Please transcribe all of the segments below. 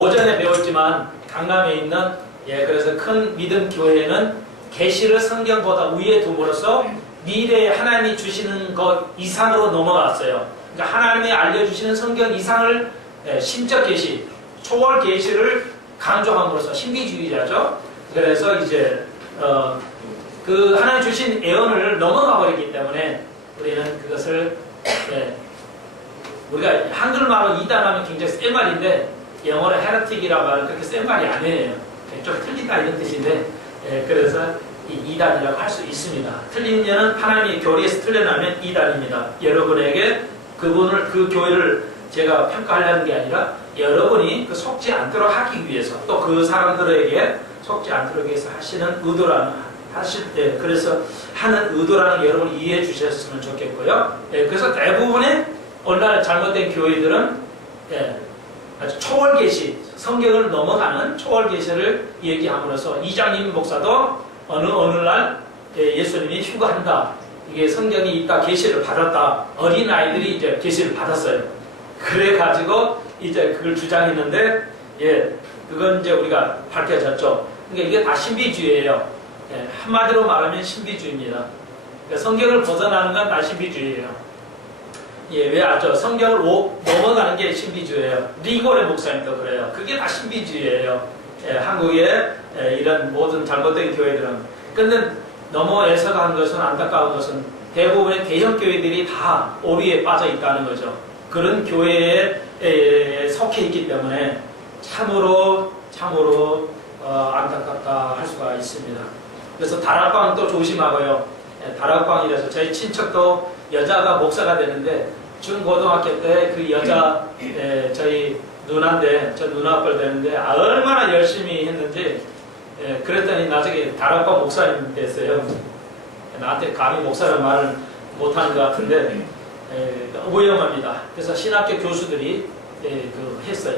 오전에 배웠지만 강남에 있는 그래서 큰 믿음 교회는 계시를 성경보다 위에 둠으로써 미래에 하나님이 주시는 것 이상으로 넘어갔어요. 그러니까 하나님이 알려주시는 성경 이상을 신적 계시, 초월 계시를 강조함으로써 신비주의자죠. 그래서 이제 그 하나님 주신 예언을 넘어가 버리기 때문에 우리는 그것을 우리가 한글말로 이단하면 굉장히 센 말인데 영어로 헤레틱이라고 말은 그렇게 센 말이 아니에요. 좀 틀리다 이런 뜻인데 그래서 이단이라고 할 수 있습니다. 틀린 년은 하나님의 교리에서 틀려나면 이단입니다. 여러분에게 그 교회를 제가 평가하려는 게 아니라 여러분이 그 속지 않도록 하기 위해서 또 그 사람들에게 속지 않도록 위해서 하실 때 그래서 하는 의도라는 여러분이 이해해 주셨으면 좋겠고요. 그래서 대부분의 오늘날 잘못된 교회들은 아주 초월 계시, 성경을 넘어가는 초월 계시를 얘기함으로써 이장님 목사도 어느 날 예수님이 휴가한다. 이게 성경이 있다, 계시를 받았다. 어린 아이들이 이제 계시를 받았어요. 그래가지고 이제 그걸 주장했는데, 그건 이제 우리가 밝혀졌죠. 그러니까 이게 다 신비주의예요. 한마디로 말하면 신비주의입니다. 그러니까 성경을 벗어나는 건 다 신비주의예요. 왜 아죠? 성경을 넘어가는 게 신비주의예요. 리고레 목사님도 그래요. 그게 다 신비주의예요. 한국의 이런 모든 잘못된 교회들은. 근데 넘어에서 간 것은 안타까운 것은 대부분의 대형 교회들이 다 오류에 빠져 있다는 거죠. 그런 교회에 속해 있기 때문에 참으로 안타깝다 할 수가 있습니다. 그래서 다락방도 조심하고요. 다락방이라서 저희 친척도 여자가 목사가 되는데 중고등학교 때 그 여자 저희 누나인데 저 누나 아빠를 되는데 얼마나 열심히 했는지 그랬더니 나중에 다락방 목사님 됐어요. 나한테 감히 목사라는 말을 못하는 것 같은데 위험합니다. 그래서 신학교 교수들이 했어요.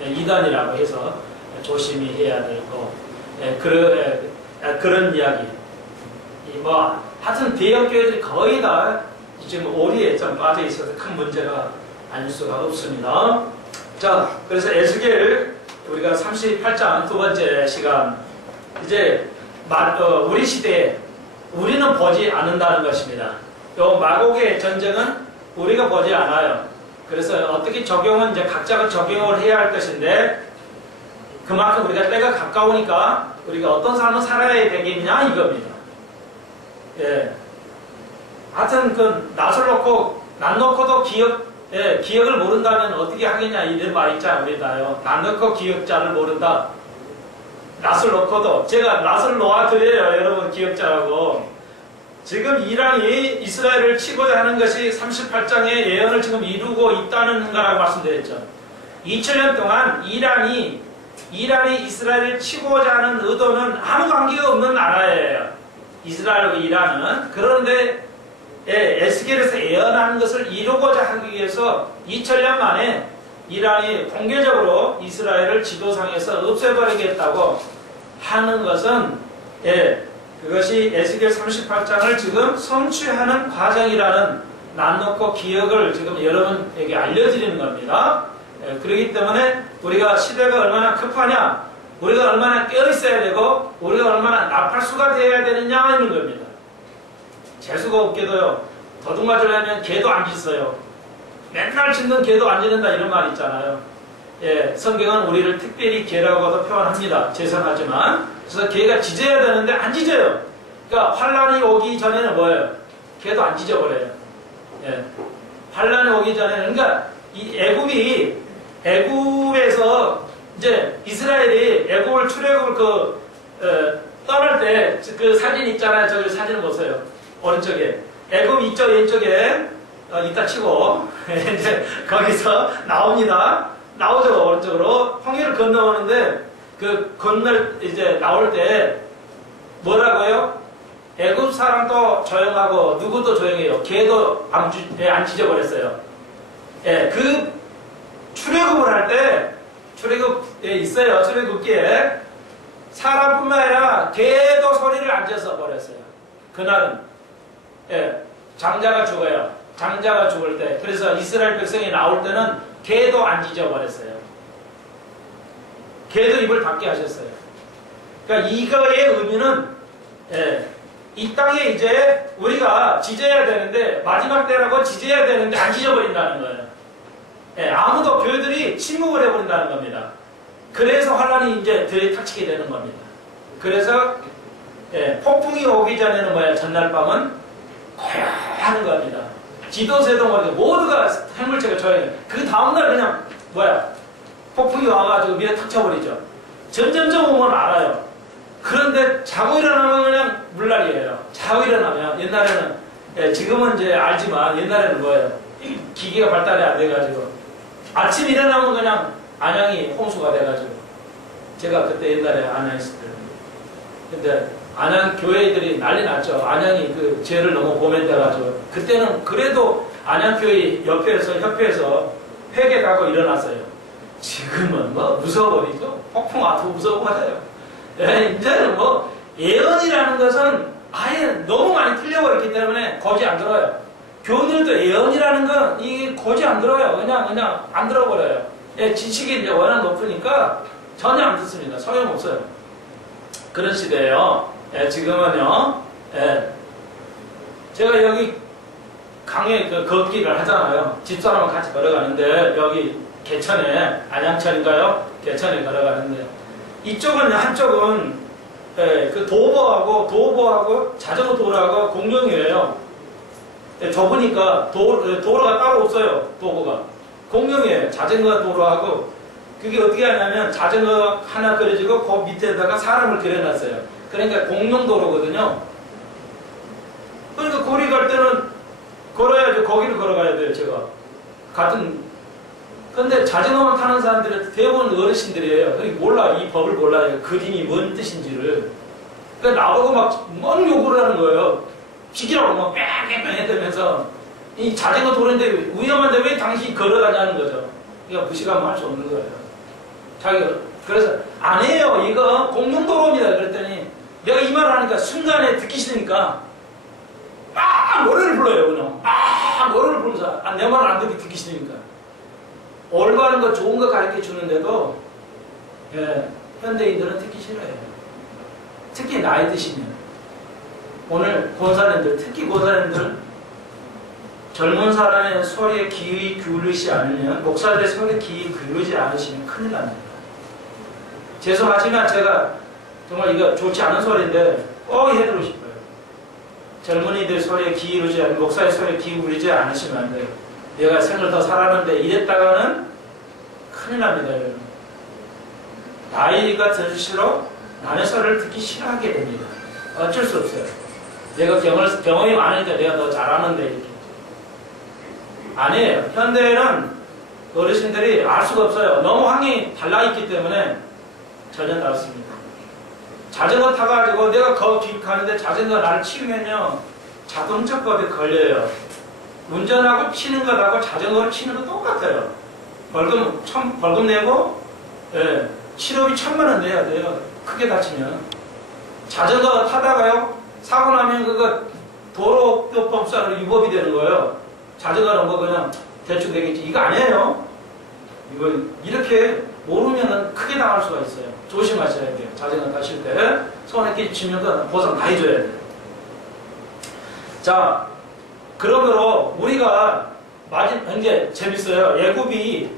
이단이라고 해서 조심히 해야 되고 그런 이야기. 하여튼 대형 교회들이 거의 다 지금 오리에 좀 빠져 있어서 큰 문제가 아닐 수가 없습니다. 자, 그래서 에스겔 우리가 38장 두 번째 시간 이제 우리 시대에 우리는 보지 않는다는 것입니다. 요 마곡의 전쟁은 우리가 보지 않아요. 그래서 어떻게 적용은 이제 각자가 적용을 해야 할 것인데 그만큼 우리가 때가 가까우니까 우리가 어떤 삶을 살아야 되겠냐 이겁니다. 하여튼 낯을 놓고 낯 놓고도 기억을 모른다면 어떻게 하겠냐 이런 말 있잖아요. 우리다요. 낯 놓고 기억자를 모른다. 낯을 놓고도 제가 낯을 놓아드려요. 여러분 기억자라고. 지금 이란이 이스라엘을 치고자 하는 것이 38장의 예언을 지금 이루고 있다는 거라고 말씀드렸죠. 2000년 동안 이란이 이스라엘을 치고자 하는 의도는 아무 관계가 없는 나라예요. 이스라엘과 이란은. 그런데 에스겔에서 예언하는 것을 이루고자 하기 위해서 2000년 만에 이란이 공개적으로 이스라엘을 지도상에서 없애버리겠다고 하는 것은 그것이 에스겔 38장을 지금 성취하는 과정이라는 낯 놓고 기억을 지금 여러분에게 알려드리는 겁니다. 그렇기 때문에 우리가 시대가 얼마나 급하냐, 우리가 얼마나 깨어있어야 되고 우리가 얼마나 나팔수가 되어야 되느냐 이런 겁니다. 재수가 없게도요. 도둑맞으려면 개도 안 짖어요. 맨날 짖는 개도 안 짖는다 이런 말 있잖아요. 성경은 우리를 특별히 개라고도 표현합니다. 죄송하지만. 그래서 개가 짖어야 되는데 안 짖어요. 그러니까 환란이 오기 전에는 뭐예요? 개도 안 짖어버려요. 환란이 오기 전에는 그러니까 이 애굽에서 이제 이스라엘이 애굽을 출애굽을 떠날 때 그 사진 있잖아요. 저기 사진 보세요. 오른쪽에 애굽 이쪽 왼쪽에 이따 치고 이제 거기서 나옵니다. 나오죠. 오른쪽으로 홍해를 건너오는데 그 이제 나올 때 뭐라고요? 애굽 사람도 조용하고 누구도 조용해요. 개도 안 짖어버렸어요. 그 출애굽을 할 때 출애굽에 있어요. 출애굽기에 사람뿐만 아니라 개도 소리를 안 져서 버렸어요. 그날은 장자가 죽어요. 장자가 죽을 때. 그래서 이스라엘 백성이 나올 때는 개도 안 짖어버렸어요. 개도 입을 닫게 하셨어요. 그러니까 이거의 의미는 이 땅에 이제 우리가 지져야 되는데 마지막 때라고 지져야 되는데 안 지져버린다는 거예요. 아무도 교회들이 침묵을 해버린다는 겁니다. 그래서 환란이 이제 들이닥치게 되는 겁니다. 그래서 폭풍이 오기 전에는 뭐야? 전날 밤은 고요한 겁니다. 지도새도 모르게 모두가 생물체가 조용해. 그 다음날 그냥 뭐야? 폭풍이 와가지고 밀어 탁 쳐버리죠. 점점점 오면 알아요. 그런데 자고 일어나면 그냥 물난리예요. 자고 일어나면 옛날에는 지금은 이제 알지만 옛날에는 뭐예요? 기계가 발달이 안 돼가지고 아침 일어나면 그냥 안양이 홍수가 돼가지고 제가 그때 옛날에 안양 있을 때 근데 안양 교회들이 난리 났죠. 안양이 그 죄를 너무 범했대가지고 그때는 그래도 안양교회 협회에서 회개하고 일어났어요. 지금은 뭐 무서워버리죠. 폭풍 와도 무서워요. 이제는 뭐 예언이라는 것은 아예 너무 많이 틀려버렸기 때문에 거지 안 들어요. 교훈들도 예언이라는 건 이게 거지 안 들어요. 그냥 안 들어버려요. 지식이 이제 워낙 높으니까 전혀 안 듣습니다. 소용없어요. 그런 시대예요. 지금은요. 제가 여기 강에 그 걷기를 하잖아요. 집사람과 같이 걸어가는데 여기 개천에 안양천인가요? 개천에 걸어가는데 이쪽은 한쪽은 그 도보하고 자전거 도로하고 공용이에요. 좁으니까 도로가 따로 없어요. 도보가 공용이에요. 자전거 도로하고 그게 어떻게 하냐면 자전거 하나 그려지고 그 밑에다가 사람을 그려놨어요. 그러니까 공용 도로거든요. 그러니까 거리 갈 때는 걸어야죠. 거기를 걸어가야 돼요. 제가 근데 자전거만 타는 사람들은 대부분 어르신들이에요. 몰라. 이 법을 몰라요. 그림이 뭔 뜻인지를. 그러니까 나보고 막 욕을 하는 거예요. 비키라고 막 뺑뺑뺑 해대면서 이 자전거 도로인데 위험한데 왜 당신이 걸어가냐는 거죠. 그러니까 무시하면 할 수 없는 거예요. 자기가 그래서 안 해요. 이거 공용도로입니다. 그랬더니 내가 이 말을 하니까 순간에 듣기 싫으니까 막 노래를 불러요. 그냥 막 노래를 부르면서 내 말을 안 듣기 싫으니까. 올바른 거 좋은 거 가르쳐 주는데도 현대인들은 듣기 싫어해요. 특히 나이 드시면 오늘 권사님들 특히 권사님들 젊은 사람의 소리에 귀 기울이지 않으면 목사들의 소리에 귀 기울이지 않으시면 큰일 납니다. 죄송하지만 제가 정말 이거 좋지 않은 소리인데 꼭 해드리고 싶어요. 젊은이들 소리에 귀 기울이지 않으면 목사의 소리에 귀 기울이지 않으시면 안 돼요. 내가 생을 더 살았는데 이랬다가는 큰일 납니다. 여러분. 나이가 들수록 남의 소리를 듣기 싫어하게 됩니다. 어쩔 수 없어요. 내가 경험이 많으니까 내가 더 잘하는데 이렇게. 아니에요. 현대에는 어르신들이 알 수가 없어요. 너무 환경이 달라있기 때문에 전혀 다릅니다. 자전거 타가지고 내가 거기 가는데 자전거 나를 치우면요 자동차법에 걸려요. 운전하고 치는 것하고 자전거를 치는 거 똑같아요. 벌금 내고, 치료비 1,000만 원 내야 돼요. 크게 다치면. 자전거 타다가요, 사고 나면 그거 도로교법상으로 위법이 되는 거예요. 자전거는 뭐 그냥 대충 되겠지. 이거 아니에요. 이거 이렇게 모르면은 크게 당할 수가 있어요. 조심하셔야 돼요. 자전거 타실 때. 손에 끼치면 그 보상 다 해줘야 돼요. 자, 그러므로 우리가 이제 재밌어요. 애굽이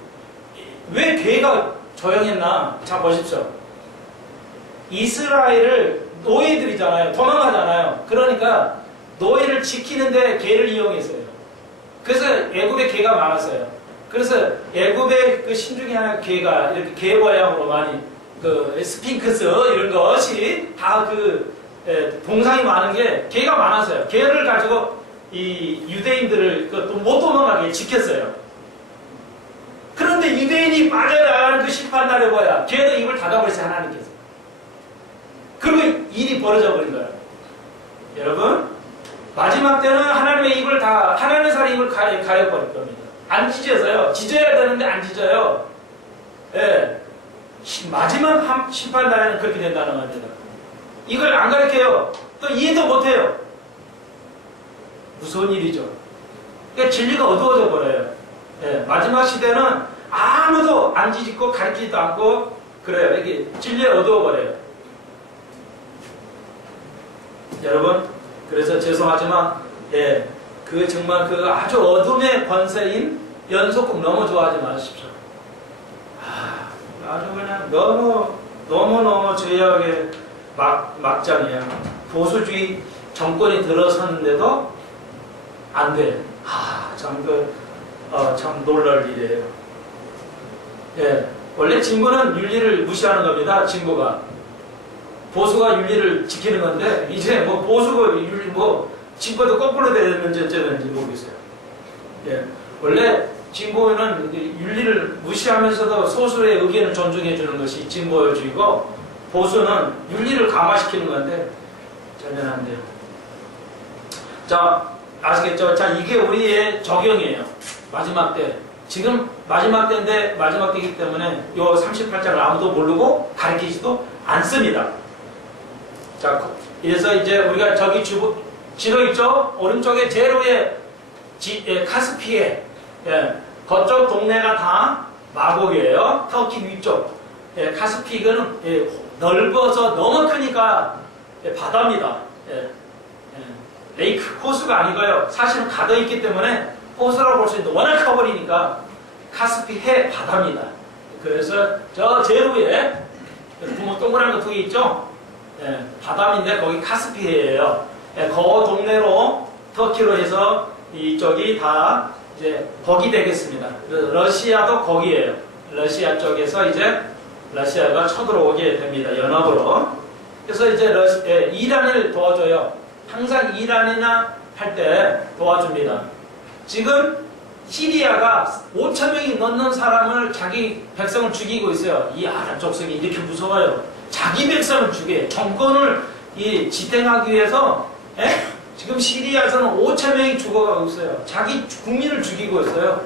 왜 괴가 조용했나? 자 보십시오. 이스라엘을 노예들이잖아요. 도망가잖아요. 그러니까 노예를 지키는데 괴를 이용했어요. 그래서 애굽에 괴가 많았어요. 그래서 애굽의 그 신 중에 하나 괴가 이렇게 괴 모양으로 많이 그 스핑크스 이런 것이 다 그 동상이 많은 게 괴가 많았어요. 괴를 가지고 이 유대인들을 못 도망가게 지켰어요. 그런데 유대인이 맞아야 하는 그 심판날에 뭐야? 걔도 입을 닫아버리세요. 하나님께서. 그리고 일이 벌어져 버린 거예요. 여러분 마지막 때는 하나님의 입을 하나님의 살이 입을 가려버릴 겁니다. 안 찢어서요. 찢어야 되는데 안 찢어요. 마지막 심판날에는 그렇게 된다는 겁니다. 이걸 안 가르쳐요. 또 이해도 못해요. 무서운 일이죠. 그러니까 진리가 어두워져 버려요. 마지막 시대는 아무도 안 지짓고 가르치지도 않고 그래요. 이게 진리에 어두워버려요. 여러분, 그래서 죄송하지만, 예, 그 정말 그 아주 어둠의 권세인 연속국 너무 좋아하지 마십시오. 아주 그냥 너무 죄악의 막장이야. 보수주의 정권이 들어섰는데도 안 돼. 참 놀랄 일이에요. 예, 원래 진보는 윤리를 무시하는 겁니다. 진보가. 보수가 윤리를 지키는 건데, 이제 뭐 보수가 윤리, 진보도 거꾸로 되는지 어쩌는지 모르겠어요. 예, 원래 진보는 윤리를 무시하면서도 소수의 의견을 존중해 주는 것이 진보주의고, 보수는 윤리를 강화시키는 건데 전혀 안 돼요. 자, 아시겠죠? 자, 이게 우리의 적용이에요. 마지막 때. 지금 마지막 때인데, 마지막 때이기 때문에 이 38장을 아무도 모르고 가르치지도 않습니다. 자, 그래서 이제 우리가 저기 지도 있죠? 오른쪽에 제일 위에 카스피해. 예, 그쪽 동네가 다 마곡이에요. 터키 위쪽. 예, 카스피해는 넓어서 너무 크니까 바다입니다. 레이크, 호수가 아니고요. 사실은 가둬있기 때문에 호수라고 볼 수 있는데 워낙 커버리니까 카스피해 바다입니다. 그래서 저 제일 위에 동그란 거 두 개 있죠? 바다인데 거기 카스피해예요. 그 동네로 터키로 해서 이쪽이 다 이제 거기 되겠습니다. 러시아도 거기에요. 러시아 쪽에서 이제 러시아가 쳐들어오게 됩니다. 연합으로. 그래서 이제 이란을 도와줘요. 항상 이란이나 할 때 도와줍니다. 지금 시리아가 5,000명이 넘는 사람을 자기 백성을 죽이고 있어요. 이 아랍 족속이 이렇게 무서워요. 자기 백성을 죽여요. 정권을 지탱하기 위해서 지금 시리아에서는 5,000명이 죽어가고 있어요. 자기 국민을 죽이고 있어요.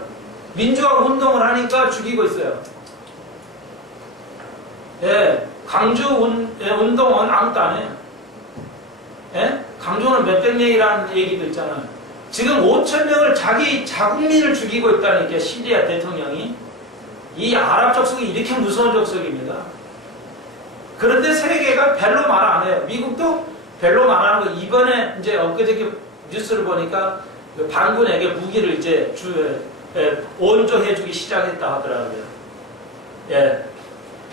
민주화 운동을 하니까 죽이고 있어요. 강주 운동은 아무것도 안 해요. 강주는 몇백 명이라는 얘기도 있잖아요. 지금 5,000명을 자기 자국민을 죽이고 있다는 게 시리아 대통령이. 이 아랍 족속이 이렇게 무서운 족속입니다. 그런데 세계가 별로 말 안 해요. 미국도 별로 말 안 하는 거. 이번에 이제 엊그저께 뉴스를 보니까 그 반군에게 무기를 이제 온조해주기 시작했다 하더라고요.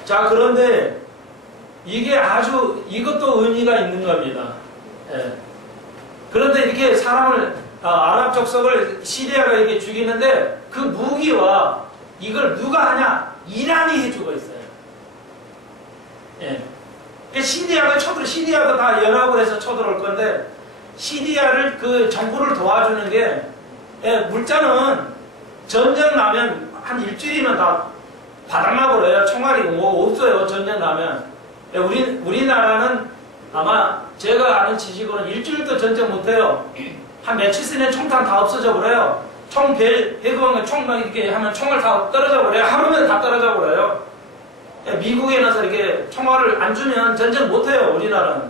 자, 그런데 이게 아주 이것도 의미가 있는 겁니다. 그런데 이렇게 사람을 아랍 족속을 시리아가 이렇게 죽이는데 그 무기와 이걸 누가 하냐? 이란이 해주고 있어요. 시리아가 시리아도 다 연합을 해서 쳐들어올 건데 시리아를 그 정부를 도와주는 게 물자는 전쟁 나면 한 일주일이면 다 바닥나버려요. 총알이 뭐 없어요. 전쟁 나면. 우리나라는 아마 제가 아는 지식으로는 일주일도 전쟁 못해요. 한 며칠 쓰면 총탄 다 없어져 버려요. 배구방에 총막 이렇게 하면 총알 다 떨어져 버려요. 하루면 다 떨어져 버려요. 미국에 나서 이렇게 총알을 안 주면 전쟁 못해요. 우리나라는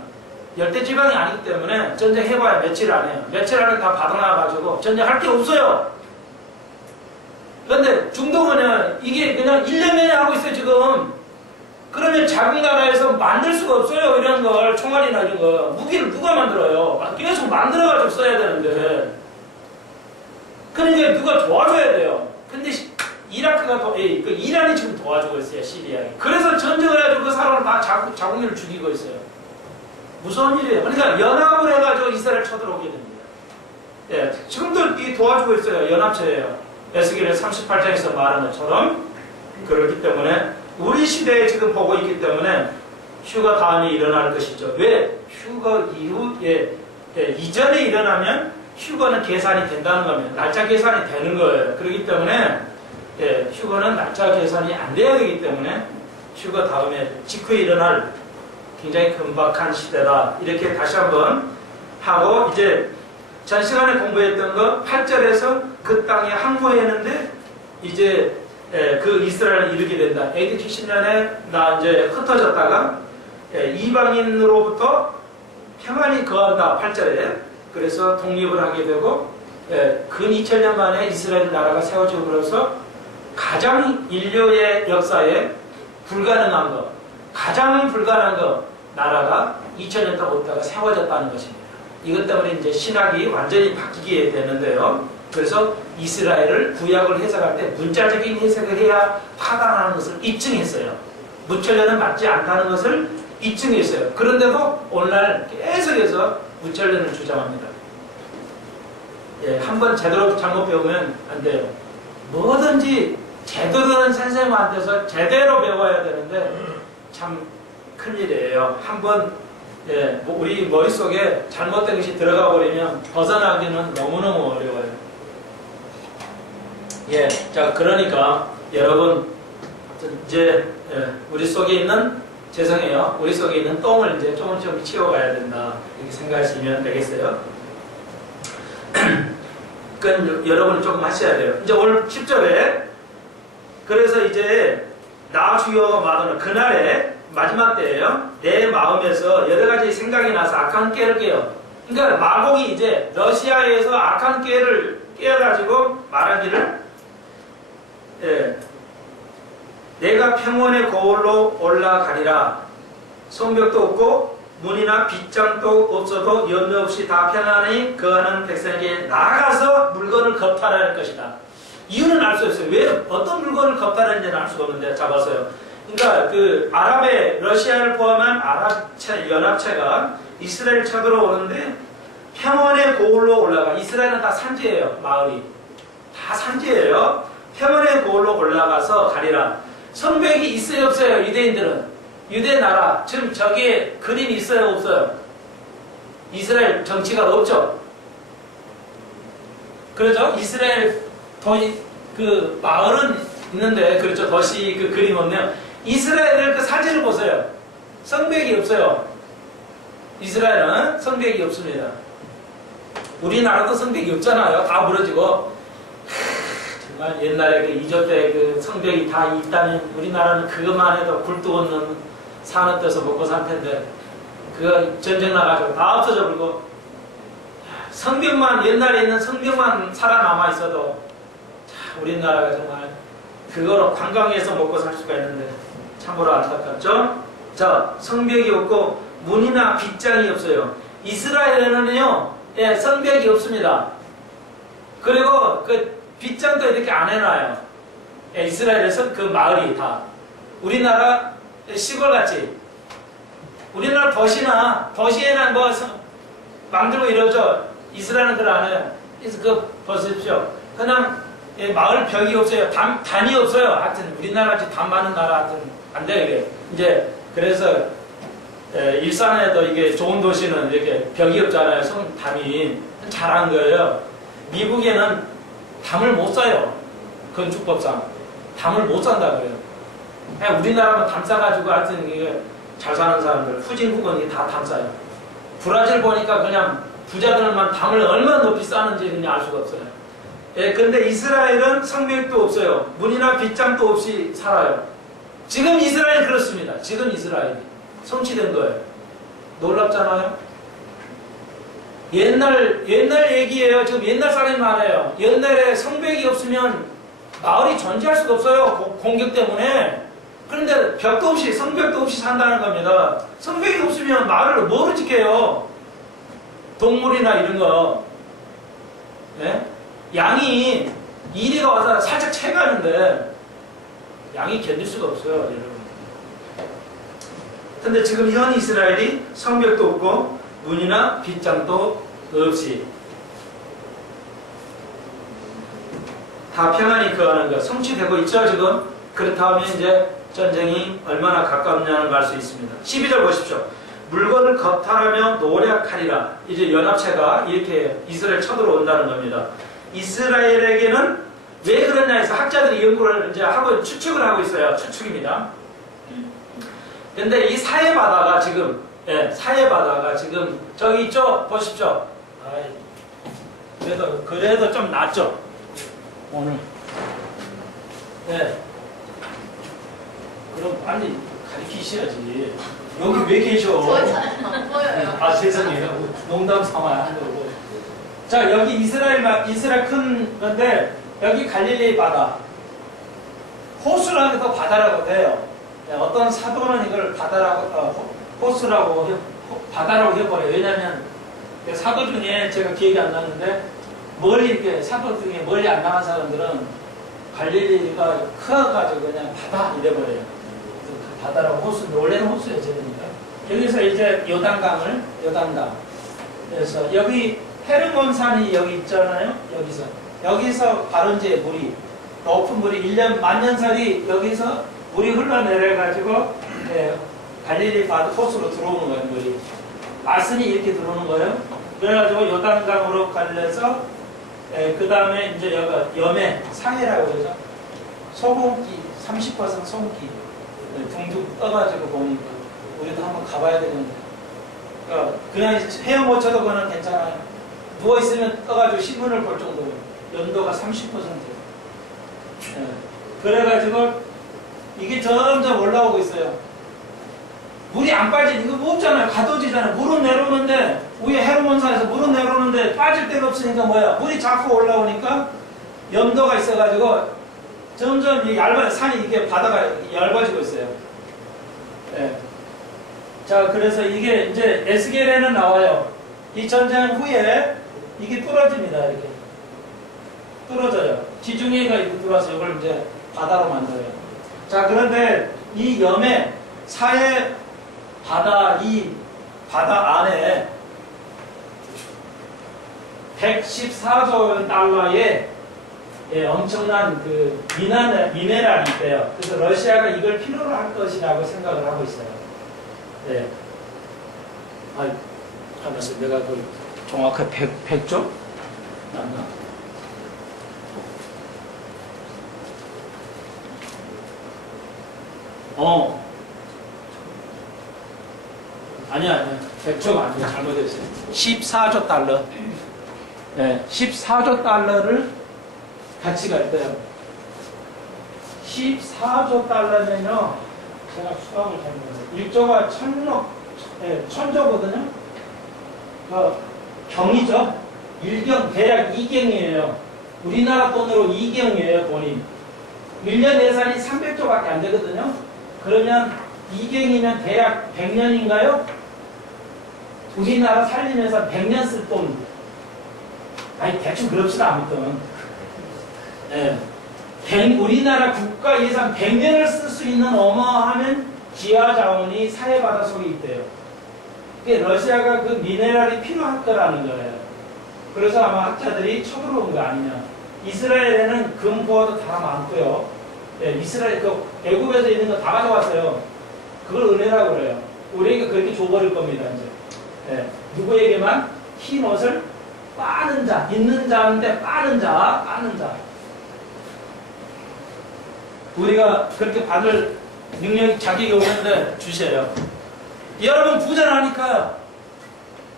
열대지방이 아니기 때문에 전쟁 해봐야 며칠 안 해요. 며칠 안에 다 바닥나가지고 전쟁할 게 없어요. 그런데 중동은 이게 그냥 1년 내내 하고 있어요. 지금. 그러면 작은 나라에서 만들 수가 없어요. 이런 걸, 총알이나 이런 거. 무기를 누가 만들어요? 계속 만들어가지고 써야 되는데. 그러니까 누가 도와줘야 돼요. 근데 이라크가 이란이 지금 도와주고 있어요. 시리아에. 그래서 전쟁을 해가지고 그 사람을 다 자국민을 죽이고 있어요. 무서운 일이에요. 그러니까 연합을 해가지고 이스라엘 쳐들어오게 됩니다. 지금도 도와주고 있어요. 연합체예요. 에스겔 38장에서 말한 것처럼. 그렇기 때문에 우리 시대에 지금 보고 있기 때문에 휴가 다음에 일어날 것이죠. 왜? 휴가 이후에 이전에 일어나면 휴가는 계산이 된다는 겁니다. 날짜 계산이 되는 거예요. 그렇기 때문에 휴가는 날짜 계산이 안 돼야 되기 때문에 휴가 다음에 직후에 일어날 굉장히 금박한 시대다. 이렇게 다시 한번 하고 이제 전 시간에 공부했던 거 8절에서 그 땅에 항구했는데 이제 그 이스라엘을 이르게 된다. AD 70년에 나 이제 흩어졌다가 이방인으로부터 평안히 거한다. 8절에. 그래서 독립을 하게 되고 근 2000년 만에 이스라엘 나라가 세워지고 그래서 가장 인류의 역사에 불가능한 거, 가장 불가능한 거 나라가 2000년 동안 없다가 세워졌다는 것입니다. 이것 때문에 이제 신학이 완전히 바뀌게 되는데요. 그래서 이스라엘을 구약을 해석할 때 문자적인 해석을 해야 파단하는 것을 입증했어요. 무천년은 맞지 않다는 것을 입증했어요. 그런데도 오늘날 계속해서 무천년을 주장합니다. 예, 한번 제대로 잘못 배우면 안 돼요. 뭐든지 제대로 된 선생님한테서 제대로 배워야 되는데 참 큰일이에요. 한번 예, 우리 머릿속에 잘못된 것이 들어가 버리면 벗어나기는 너무너무 어려워요. 예, 자, 그러니까 여러분 이제 예, 우리 속에 있는 죄송해요. 우리 속에 있는 똥을 이제 조금씩 치워가야 된다. 이렇게 생각하시면 되겠어요. 그건 여러분이 조금 하셔야 돼요. 이제 오늘 10절에 그래서 이제 나 주여 마더나 그날에 마지막 때예요. 내 마음에서 여러 가지 생각이 나서 악한 깨를 깨요. 그러니까 마곡이 이제 러시아에서 악한 깨를 깨어가지고 말하기를 예, 내가 평원의 거울로 올라가리라. 성벽도 없고 문이나 빗장도 없어도 염려 없이 다 평안히 거하는 백성에게 나아가서 물건을 겁탈할 것이다. 이유는 알 수 없어요. 왜 어떤 물건을 겁탈하는지는 알 수가 없는데 잡았어요. 그러니까 그 아랍의 러시아를 포함한 아랍 연합체가 이스라엘 쳐들어오는데 평원의 고을로 올라가. 이스라엘은 다 산지예요. 마을이 다 산지예요. 평원의 고을로 올라가서 가리라. 성벽이 있어요 없어요? 유대인들은 유대 나라 지금 저기에 그림이 있어요 없어요? 이스라엘 정치가 없죠. 그렇죠? 이스라엘 도시 그 마을은 있는데 그렇죠. 도시 그 그림 없네요. 이스라엘의 그 사진을 보세요. 성벽이 없어요. 이스라엘은 성벽이 없습니다. 우리나라도 성벽이 없잖아요. 다 무너지고. 정말 옛날에 그 이조 때 그 성벽이 다 있다면 우리나라는 그것만 해도 굴뚝 없는 산업 돼서 먹고 살 텐데 그거 전쟁 나가지고 다 없어져 버리고 성벽만 옛날에 있는 성벽만 살아남아 있어도 우리나라가 정말 그거로 관광해서 먹고 살 수가 있는데 참으로 안타깝죠? 자, 성벽이 없고 문이나 빗장이 없어요. 이스라엘에는요, 예, 성벽이 없습니다. 그리고 그 빗장도 이렇게 안 해놔요. 예, 이스라엘에서 그 마을이 다 우리나라 시골같이 우리나라 도시에는 뭐 만들고 이러죠. 이스라엘은 그걸 안 해요. 그래서 그거 보십시오. 그냥 예, 마을 벽이 없어요. 단이 없어요. 하여튼 우리나라같이 단 많은 나라 하여튼 안 돼요. 이게 이제 그래서 예, 일산에도 이게 좋은 도시는 이렇게 벽이 없잖아요. 담이 잘한 거예요. 미국에는 담을 못 써요. 건축법상 담을 못 산다 그래요. 그냥 우리나라는 담 싸가지고 하여튼 이게 잘 사는 사람들 후진국은 이게 다 담 싸요. 브라질 보니까 그냥 부자들만 담을 얼마나 높이 싸는지 그냥 알 수가 없어요. 예, 근데 이스라엘은 성벽도 없어요. 문이나 빗장도 없이 살아요. 지금 이스라엘 그렇습니다. 지금 이스라엘이 성취된 거예요. 놀랍잖아요. 옛날 얘기예요. 지금 옛날 사람이 말해요. 옛날에 성벽이 없으면 마을이 존재할 수가 없어요. 공격 때문에. 그런데 벽도 없이 성벽도 없이 산다는 겁니다. 성벽이 없으면 마을을 뭐로 지켜요? 동물이나 이런 거. 예? 양이 이리가 와서 살짝 채가는데 양이 견딜 수가 없어요, 여러분. 근데 지금 현 이스라엘이 성벽도 없고 문이나 빗장도 없이 다 평안히 거하는 것 성취되고 있죠, 지금. 그렇다면 이제 전쟁이 얼마나 가깝냐는 걸 알 수 있습니다. 12절 보십시오. 물건을 겁탈하며 노력하리라. 이제 연합체가 이렇게 이스라엘 쳐들어온다는 겁니다. 이스라엘에게는 왜 그러냐 해서 학자들이 연구를 이제 하고 추측을 하고 있어요. 추측입니다. 근데 이 사해 바다가 지금, 예, 사해 바다가 지금 저기 있죠? 보십시오. 아이, 그래도 좀 낫죠? 오늘. 예. 그럼 빨리 가르치셔야지. 여기 왜 계셔? 저 잘 안 보여요. 아, 죄송해요. 농담 삼아 한 거고. 자, 여기 이스라엘 큰 건데, 여기 갈릴리 바다. 호수라는 게 더 바다라고 돼요. 어떤 사도는 이걸 바다라고 해버려요. 왜냐하면 사도 중에 제가 기억이 안 나는데 멀리 이렇게 사도 중에 멀리 안 나간 사람들은 갈릴리가 커가지고 그냥 바다 이래버려요. 그래서 그 바다라고 호수, 원래는 호수예요, 제니까. 여기서 이제 요단강. 그래서 여기 헤르몬산이 여기 있잖아요. 여기서 바로 이제 물이 높은 물이 1년 만년살이 여기서 물이 흘러내려가지고 갈릴리 바다 호수로 들어오는 거예요. 물이 아스니 이렇게 들어오는 거예요. 그래가지고 요단강으로 갈려서 그 다음에 이제 여기 염해 사해라고 그러죠. 소금기 30% 소금기 둥둥 떠가지고 보니까 우리도 한번 가봐야 되는데 그냥 헤엄못 쳐도 그거는 괜찮아요. 누워있으면 떠가지고 신문을 볼 정도로 연도가 30%예요. 그래가지고 이게 점점 올라오고 있어요. 물이 안 빠지니 이거 뭐 없잖아요. 가둬지잖아요. 물은 내려오는데 위에 헤르몬산에서 물은 내려오는데 빠질 데가 없으니까 뭐야? 물이 자꾸 올라오니까 염도가 있어가지고 점점 이 산이 이게 바다가 얇아지고 있어요. 자, 그래서 이게 이제 에스겔에는 나와요. 이 전쟁 후에 이게 뚫어집니다. 이렇게 뚫어져요. 지중해가 이렇게 들어와서 이걸 이제 바다로 만들어요. 자, 그런데 이 염해 사해 이 바다 안에 114조 달러의 엄청난 그 미네랄이 있대요. 그래서 러시아가 이걸 필요로 할 것이라고 생각을 하고 있어요. 네. 하면서 내가 그 정확하게 100조? 맞나? 아니야. 100조가 아니고 잘못했어요. 14조 달러. 네, 14조 달러를 가치가 있대요. 14조 달러면요, 제가 수학을 잘못했어요. 1조가 1000조거든요. 경이죠. 1경, 대략 2경이에요. 우리나라 돈으로 2경이에요, 돈이. 1년 예산이 300조밖에 안 되거든요. 그러면 2경이면 대략 100년인가요? 우리나라 살리면서 100년 쓸 돈. 아니, 대충 그럽시다, 아무튼. 우리나라 국가 예산 100년을 쓸 수 있는 어마어마한 지하 자원이 사해바다 속에 있대요. 러시아가 그 미네랄이 필요할 거라는 거예요. 그래서 아마 학자들이 쳐들어온 거 아니냐. 이스라엘에는 금고도 다 많고요. 이스라엘, 애굽에서 있는 거 다 가져왔어요. 그걸 은혜라고 그래요. 우리에게 그렇게 줘버릴 겁니다, 이제. 누구에게만? 흰 옷을 빠는 자, 있는 자인데 빠는 자. 우리가 그렇게 받을 능력이 자격이 오는데 주세요. 여러분 부자라니까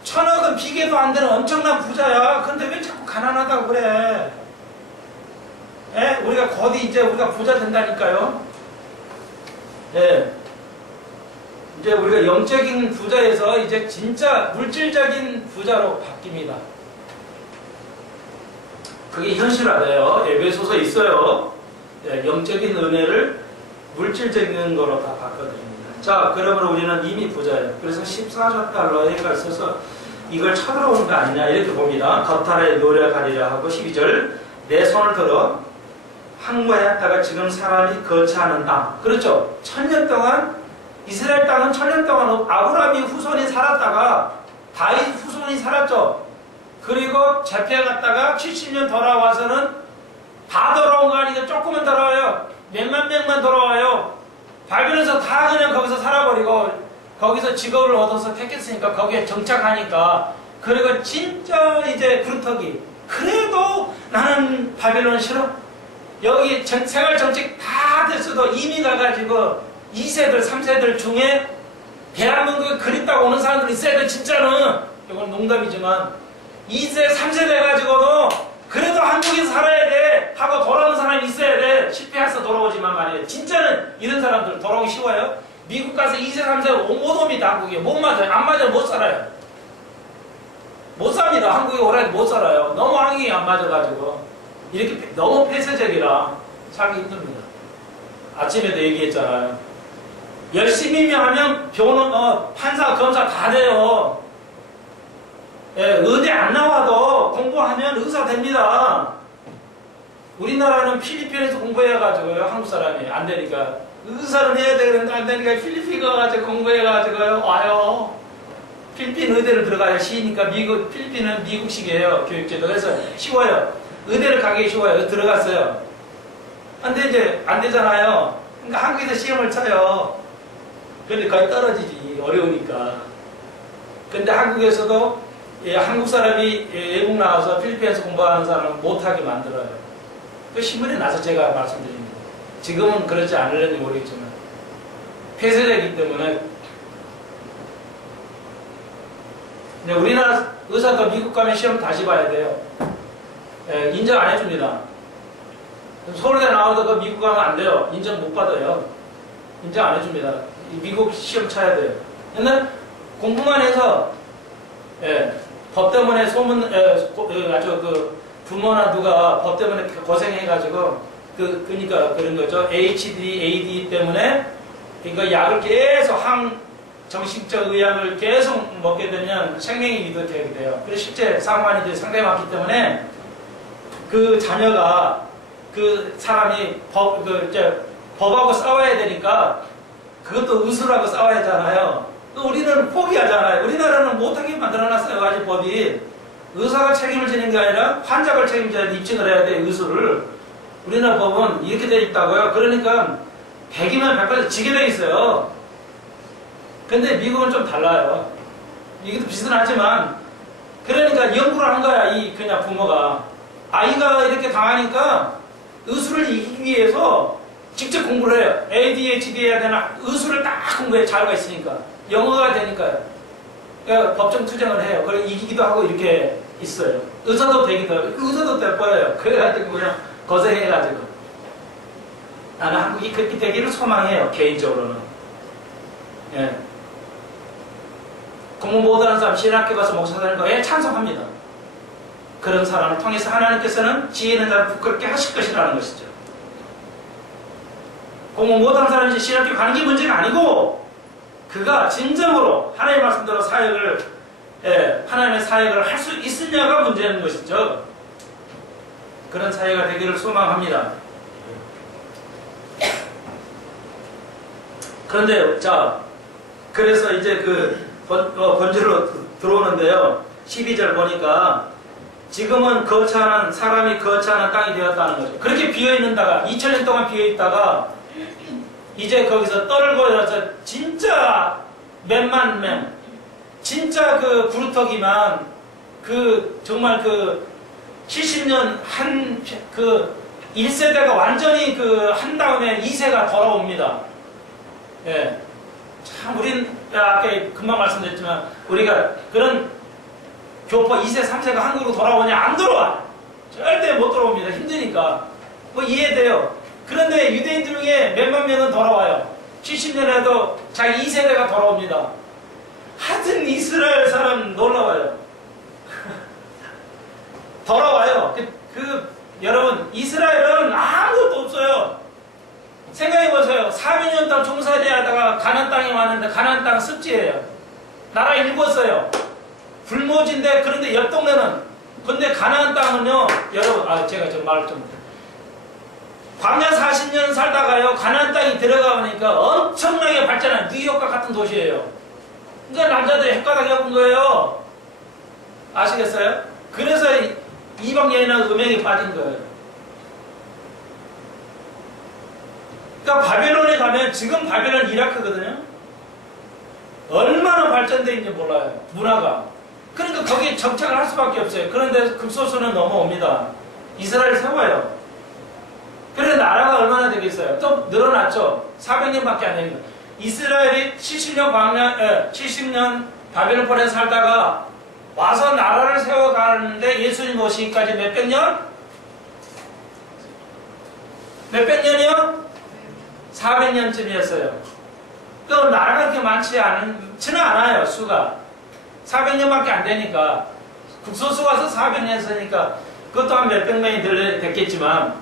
1000억은 비계도 안 되는 엄청난 부자야. 근데 왜 자꾸 가난하다고 그래? 우리가 거디 이제 우리가 부자 된다니까요. 이제 우리가 영적인 부자에서 이제 진짜 물질적인 부자로 바뀝니다. 그게 현실화돼요. 에베소서 있어요. 영적인 은혜를 물질적인 거로 다 바꿔드립니다. 자, 그러면 우리는 이미 부자예요. 그래서 14조 달러에 걸쳐서 이걸 쳐들어오는 거 아니냐 이렇게 봅니다. 겉탈에 노력하리라 하고 12절 내 손을 들어 항구하였다가 지금 사람이 거처하는 땅. 그렇죠. 1000년 동안 이스라엘 땅은 1000년 동안 아브라함이 후손이 살았다가 다윗 후손이 살았죠. 그리고 잡혀갔다가 70년 돌아와서는 다 돌아온 거 아니고 조금은 돌아와요. 몇만 명만 돌아와요. 바빌론에서 다 그냥 거기서 살아버리고 거기서 직업을 얻어서 택했으니까 거기에 정착하니까 그리고 진짜 이제 그루터기 그래도 나는 바빌론 싫어. 여기 생활정책 다 됐어도 이미 가가지고 2세들 3세들 중에 대한민국에 그립다고 오는 사람들이 있어야 돼. 진짜는 이건 농담이지만 2세 3세 돼가지고도 그래도 한국에서 살아야 돼 하고 돌아오는 사람이 있어야 돼. 실패해서 돌아오지만 말이에요. 진짜는 이런 사람들 돌아오기 쉬워요? 미국 가서 2세 3세 못 옵니다. 한국에 못 맞아요. 안 맞아요. 못 살아요. 못 삽니다. 한국에 오래 못 살아요. 너무 한국이 안 맞아가지고 이렇게 너무 폐쇄적이라 살기 힘듭니다. 아침에도 얘기했잖아요. 열심히 하면 판사, 검사 다 돼요. 예, 의대 안 나와도 공부하면 의사 됩니다. 우리나라는 필리핀에서 공부해가지고요, 한국 사람이 안 되니까. 의사를 해야 되는데 안 되니까 필리핀 가가지고 공부해가지고요, 와요. 필리핀 의대를 들어가야 쉬니까 필리핀은 미국식이에요, 교육제도. 그래서 쉬워요. 의대를 가기 쉬워요. 들어갔어요. 근데 이제 안 되잖아요. 그러니까 한국에서 시험을 쳐요. 근데 거의 떨어지지. 어려우니까. 근데 한국에서도 한국 사람이 외국 나와서 필리핀에서 공부하는 사람을 못하게 만들어요. 그 신문에 나서 제가 말씀드립니다. 지금은 그렇지 않을는지 모르겠지만 폐쇄되기 때문에. 우리나라 의사도 미국 가면 시험 다시 봐야 돼요. 인정 안 해줍니다. 서울대 나와도 그 미국 가면 안 돼요. 인정 못 받아요. 인정 안 해줍니다. 미국 시험 쳐야 돼요. 근데 공부만 해서 법 때문에 아주 부모나 누가 법 때문에 고생해가지고 그러니까 그런 거죠. HD, AD 때문에 그러니까 약을 계속 정신적 의약을 계속 먹게 되면 생명이 위협되게 돼요. 그래서 실제 사망이 이제 상당히 많기 때문에 그 자녀가 그 사람이 법하고 싸워야 되니까 그것도 의술하고 싸워야 하잖아요. 또 우리는 포기하잖아요. 우리나라는 못하게 만들어놨어요. 아직 법이. 의사가 책임을 지는 게 아니라 환자가 책임져야 입증을 해야 돼, 의술을. 우리나라 법은 이렇게 돼 있다고요. 그러니까 100이면 100% 지게 돼 있어요. 근데 미국은 좀 달라요. 이것도 비슷하지만 그러니까 연구를 한 거야, 그냥 부모가. 아이가 이렇게 당하니까 의술을 이기기 위해서 직접 공부를 해요. ADHD 해야 되나? 의술을 딱 공부해. 자료가 있으니까. 영어가 되니까요. 그러니까 법정 투쟁을 해요. 그래 이기기도 하고 이렇게 있어요. 의사도 되기도 하고. 의사도 될 거예요. 그래가지고 그냥 고생해가지고. 나는 한국이 그렇게 되기를 소망해요. 개인적으로는. 예. 공부 못하는 사람 신학교 가서 목사 되는 거에 찬성합니다. 그런 사람을 통해서 하나님께서는 지혜 있는 자를 부끄럽게 하실 것이라는 것이죠. 공부 못하는 사람이 신학교 가는 게 문제가 아니고 그가 진정으로 하나님의 말씀대로 하나님의 사역을 할 수 있으냐가 문제인 것이죠. 그런 사역가 되기를 소망합니다. 그런데 그래서 이제 본질로 들어오는데요. 12절 보니까 지금은 사람이 거처하는 땅이 되었다는 거죠. 그렇게 비어있는 데가 2000년 동안 비어있다가 이제 거기서 떨고 일어서 진짜 몇만 명, 진짜 구루터기만 정말 70년 1세대가 완전히 한 다음에 2세가 돌아옵니다. 예. 참, 아까 금방 말씀드렸지만, 우리가 그런 교포 2세, 3세가 한국으로 돌아오냐? 안 돌아와! 절대 못 돌아옵니다. 힘드니까. 이해돼요. 그런데 유대인 중에 몇만 명은 돌아와요. 70년에도 자기 2세대가 돌아옵니다. 하여튼 이스라엘 사람 놀라워요. 돌아와요. 여러분, 이스라엘은 아무것도 없어요. 생각해보세요. 400년 동안 종살이 하다가 가나안 땅에 왔는데 가나안 땅 습지예요. 나라 일궜어요. 불모지인데 그런데 옆 동네는 근데 가나안 땅은요. 여러분 제가 광야 40년 살다가요. 가나안 땅이 들어가보니까 엄청나게 발전한 뉴욕과 같은 도시예요. 그러니까 남자들이 헷갈하게 해본 거예요. 아시겠어요? 그래서 이방 여인은 음행에 빠진 거예요. 그러니까 바벨론에 가면 지금 바벨론 이라크거든요. 얼마나 발전되어 있는지 몰라요. 문화가. 그러니까 거기에 정착을 할 수밖에 없어요. 그런데 급소수는 넘어옵니다. 이스라엘 세워요. 그런데 나라가 얼마나 되겠어요? 또 늘어났죠. 400년밖에 안 됩니다. 이스라엘이 70년 바벨론 폰에 살다가 와서 나라를 세워가는데 예수님 오시기까지 몇백 년? 몇백 년이요? 400년쯤이었어요. 그 나라가 그렇게 많지는 않아요, 수가. 400년밖에 안 되니까. 국소수 와서 400년 했으니까 그것도 한 몇백 명이 됐겠지만,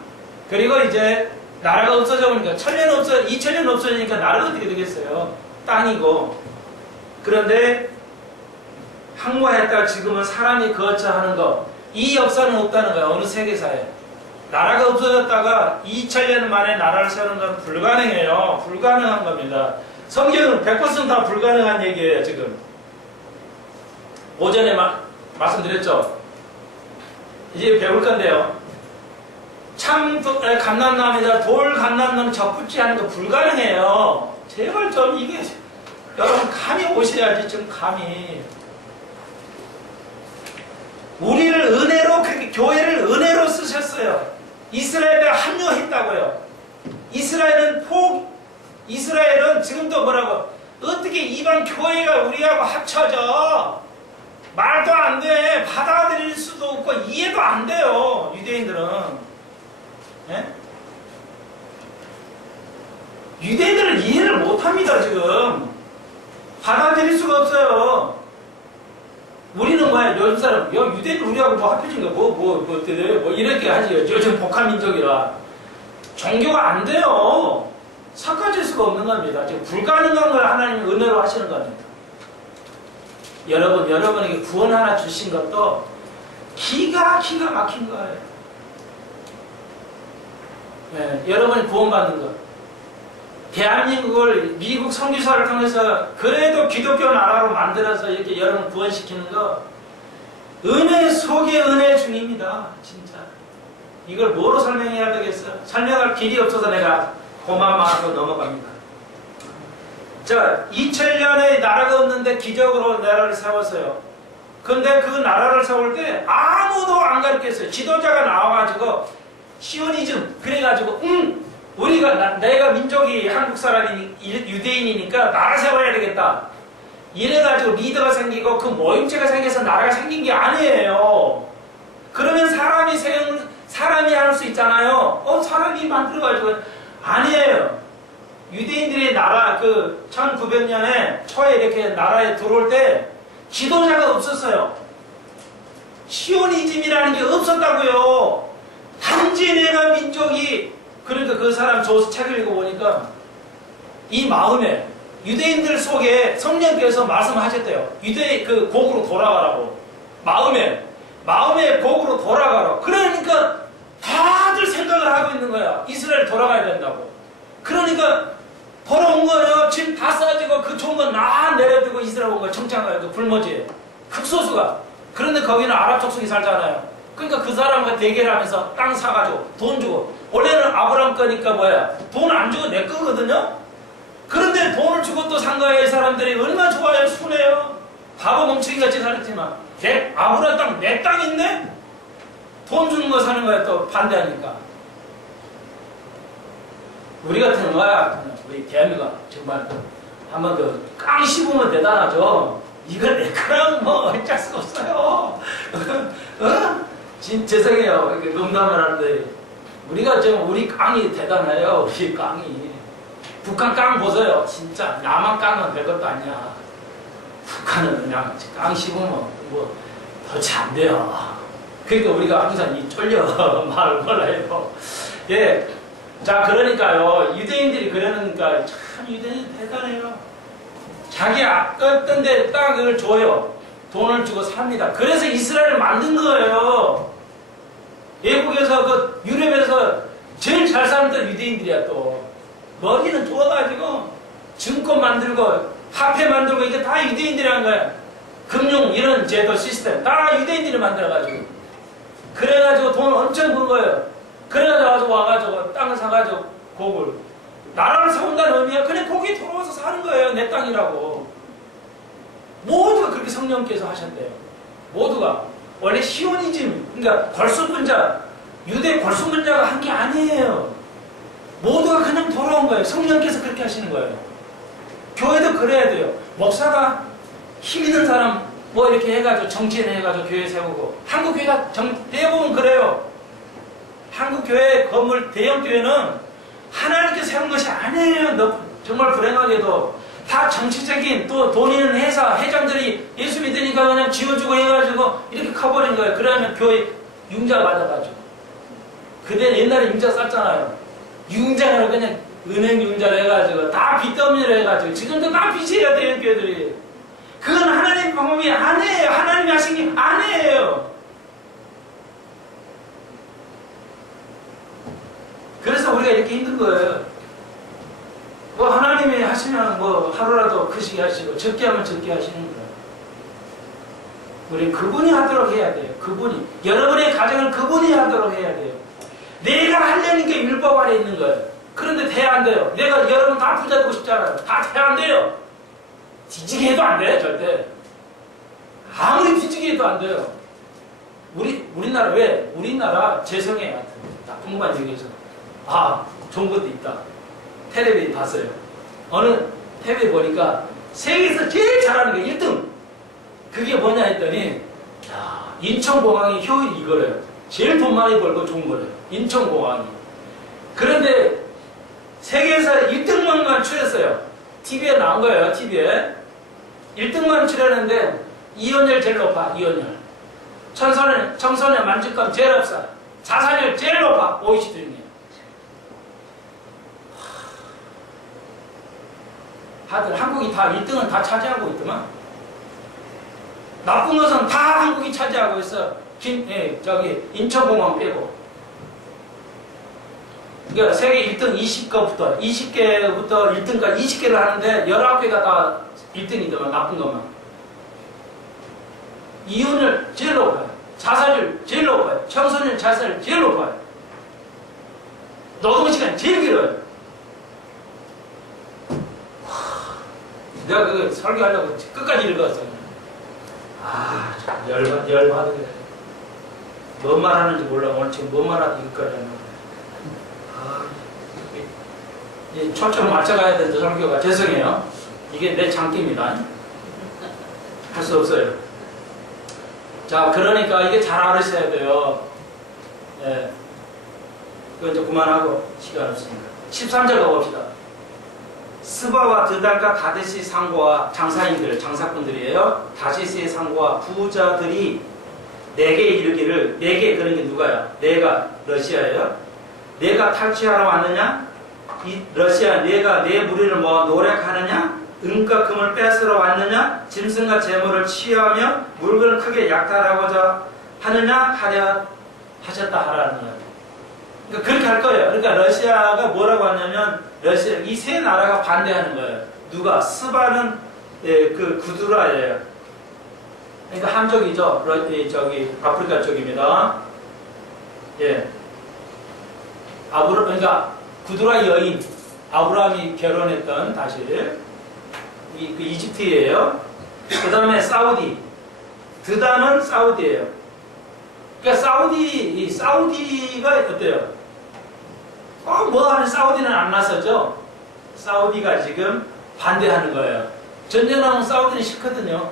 그리고 이제 나라가 없어져 보니까 2000년 없어지니까 나라가 어떻게 되겠어요? 땅이고. 그런데 항구했다가 지금은 사람이 거처하는 거, 이 역사는 없다는 거야. 어느 세계사에. 나라가 없어졌다가 2000년 만에 나라를 세우는 건 불가능해요. 불가능한 겁니다. 성경은 100%다 불가능한 얘기예요, 지금. 오전에 말씀드렸죠? 이제 배울 건데요. 참 감람나무이다 돌 감람나무 접붙지 하는 거 불가능해요. 제발 좀 이게 여러분 감이 오셔야지. 좀 감이 우리를 은혜로 교회를 은혜로 쓰셨어요. 이스라엘에 합류했다고요. 이스라엘은 지금도 뭐라고 어떻게 이방 교회가 우리하고 합쳐져? 말도 안 돼. 받아들일 수도 없고 이해도 안 돼요. 유대인들은. 예? 유대인들은 이해를 못합니다. 지금 받아들일 수가 없어요. 우리는 뭐야? 요즘 사람 유대인들 우리하고 뭐 합해진 거 뭐 이렇게 하지. 요즘 복합민족이라 종교가 안 돼요. 섞어질 수가 없는 겁니다. 지금 불가능한 걸 하나님이 은혜로 하시는 겁니다. 여러분에게 구원 하나 주신 것도 기가 막힌 거예요. 네, 여러분이 구원받는 것. 대한민국을 미국 선교사를 통해서 그래도 기독교 나라로 만들어서 이렇게 여러분 구원시키는 거 은혜 속의 은혜 중입니다. 진짜. 이걸 뭐로 설명해야 되겠어요? 설명할 길이 없어서 내가 고만 말하고 넘어갑니다. 자, 2000년에 나라가 없는데 기적으로 나라를 세웠어요. 근데 그 나라를 세울 때 아무도 안 가르쳤어요. 지도자가 나와가지고 시오니즘 그래가지고 내가 민족이 한국 사람이 유대인이니까 나라 세워야 되겠다. 이래가지고 리더가 생기고 그 모임체가 생겨서 나라가 생긴 게 아니에요. 그러면 사람이 할 수 있잖아요. 사람이 만들어가지고 아니에요. 유대인들의 나라 1900년에 초에 이렇게 나라에 들어올 때 지도자가 없었어요. 시오니즘이라는 게 없었다고요. 단지 내가 민족이 그러니까 그 사람 저 책을 읽어보니까 이 마음에 유대인들 속에 성령께서 말씀하셨대요. 유대 그 곡으로 돌아가라고. 마음의 곡으로 돌아가라고. 그러니까 다들 생각을 하고 있는 거야. 이스라엘 돌아가야 된다고. 그러니까 돌아온 거예요. 짐 다 싸지고 그 좋은 건 다 내려두고 이스라엘 온 거야. 청창가에 그 불모지에. 극소수가. 그런데 거기는 아랍 족속이 살잖아요. 그러니까 그 사람과 대결하면서 땅 사가지고 돈 주고. 원래는 아브람 거니까 뭐야? 돈 안 주고 내 거거든요? 그런데 돈을 주고 또 산 거예요. 이 사람들이 얼마나 좋아요. 순해요. 바보 멍청이 같이 살았지만 아브람 땅 내 땅인데 돈 주는 거 사는 거야. 또 반대하니까. 우리 같은 거야. 우리 대한민국 정말 한번 깡 씹으면 대단하죠. 이걸 내 거랑 뭐 어쩔 수가 없어요. 죄송해요. 이렇게 농담을 하는데 우리가 지금 우리 깡이 대단해요. 우리 깡이. 북한 깡 보세요. 진짜 남한 깡은 별것도 아니야. 북한은 그냥 깡 씹으면 뭐 더 안 돼요. 그러니까 우리가 항상 이 쫄려 말을 몰라요. 예. 자, 그러니까요. 유대인들이 그러니까 참 유대인이 대단해요. 자기 어떤 데 땅을 줘요. 돈을 주고 삽니다. 그래서 이스라엘을 만든 거예요. 외국에서 유럽에서 제일 잘 사는 데 유대인들이야 또. 머리는 좋아가지고 증권 만들고 화폐 만들고 이게 다 유대인들이 한 거야. 금융 이런 제도 시스템 다 유대인들이 만들어가지고. 그래가지고 돈을 엄청 번 거예요. 그래가지고 와가지고 땅을 사가지고 곡을 나라를 세운다는 의미야. 그냥 거기 들어와서 사는 거예요. 내 땅이라고. 모두가 그렇게 성령께서 하셨대요. 모두가. 원래 시오니즘, 그러니까 골수분자, 유대 골수분자가 한 게 아니에요. 모두가 그냥 돌아온 거예요. 성령께서 그렇게 하시는 거예요. 교회도 그래야 돼요. 목사가 힘 있는 사람 뭐 이렇게 해가지고 정치인 해가지고 교회 세우고. 한국 교회가 대부분 그래요. 한국 교회 건물 대형 교회는 하나님께 세운 것이 아니에요. 정말 불행하게도 다 정치적인 또 돈 있는 회사 회장들이 예수 믿으니까 그냥 지어주고 해가지고 이렇게 커버린 거예요. 그러면 교회 융자 받아가지고. 그때는 옛날에 융자 쌌잖아요. 융자로 그냥 은행 융자로 해가지고 다 빚더미로 해가지고 지금도 다 빚이에요, 대형교회들이. 그건 하나님 방법이 아니에요. 하나님이 하신 게 아니에요. 그래서 우리가 이렇게 힘든 거예요. 뭐 하나님이 하시면 뭐 하루라도 크시게 하시고 적게 하면 적게 하시는 거예요. 우리 그분이 하도록 해야 돼요. 그분이. 여러분의 가정을 그분이 하도록 해야 돼요. 내가 하려는 게 율법 안에 있는 거예요. 그런데 돼 안 돼요. 내가 여러분 다 부자 되고 싶잖아요. 다 돼 안 돼요. 뒤지게 해도 안 돼, 절대. 아무리 뒤지게 해도 안 돼요. 우리나라 왜? 우리나라 재성에 같은 나쁜 것만 얘기해서 좋은 것도 있다. 텔레비전 봤어요. 어느 텔레비전 보니까 세계에서 제일 잘하는 게 1등. 그게 뭐냐 했더니 인천공항이 효율이 이거래요. 제일 돈 많이 벌고 좋은 거래요. 인천공항이. 그런데 세계에서 1등만 출했어요. TV에 나온 거예요. TV에. 1등만 출했는데 이혼율 제일 높아. 이혼율. 청소년 만족감 제일 없어. 자살률 제일 높아. OECD 중에. 하여튼 한국이 다 1등은 다 차지하고 있더만. 나쁜 것은 다 한국이 차지하고 있어. 인천공항 빼고. 그러니까 세계 1등 20개부터 1등까지 20개를 하는데 19개가 다 1등이더만. 나쁜 것만. 이혼율 제일 높아요. 자살률 제일 높아요. 청소년 자살률 제일 높아요. 노동 시간 제일 길어요. 내가 그거 설교하려고 끝까지 읽었어. 열받게. 뭔 말하는지 몰라. 오늘 지금 뭔 말하는지 여기까지 하는 초점 맞춰가야 되는데 설교가. 죄송해요. 이게 내 장기입니다. 할 수 없어요. 자, 그러니까 이게 잘 알으셔야 돼요. 예. 그거 이제 그만하고 시간 없으니까. 13절 가봅시다. 스바와 드달과 다데시 상고와 장사인들, 장사꾼들이에요. 다시스의 상고와 부자들이 내게 이르기를, 내게 그런 게 누가야? 내가 러시아예요. 내가 탈취하러 왔느냐? 이 러시아 내가 내 무리를 뭐 노력하느냐? 은과 금을 뺏으러 왔느냐? 짐승과 재물을 취하며 물건을 크게 약탈하고자 하느냐? 하려 하셨다 하라는 거예요. 그러니까 그렇게 할 거예요. 그러니까 러시아가 뭐라고 하냐면 러시아 이 세 나라가 반대하는 거예요. 누가? 스바는 그 구두라예요. 그러니까 함족이죠. 저기 아프리카 쪽입니다. 예. 그러니까 구두라 여인 아브라함이 결혼했던 다시 그 이집트예요. 그 다음에 사우디. 드다는 사우디예요. 그러니까 사우디가 어때요? 뭐 하는 사우디는 안 나서죠. 사우디가 지금 반대하는 거예요. 전쟁하면 사우디는 싫거든요.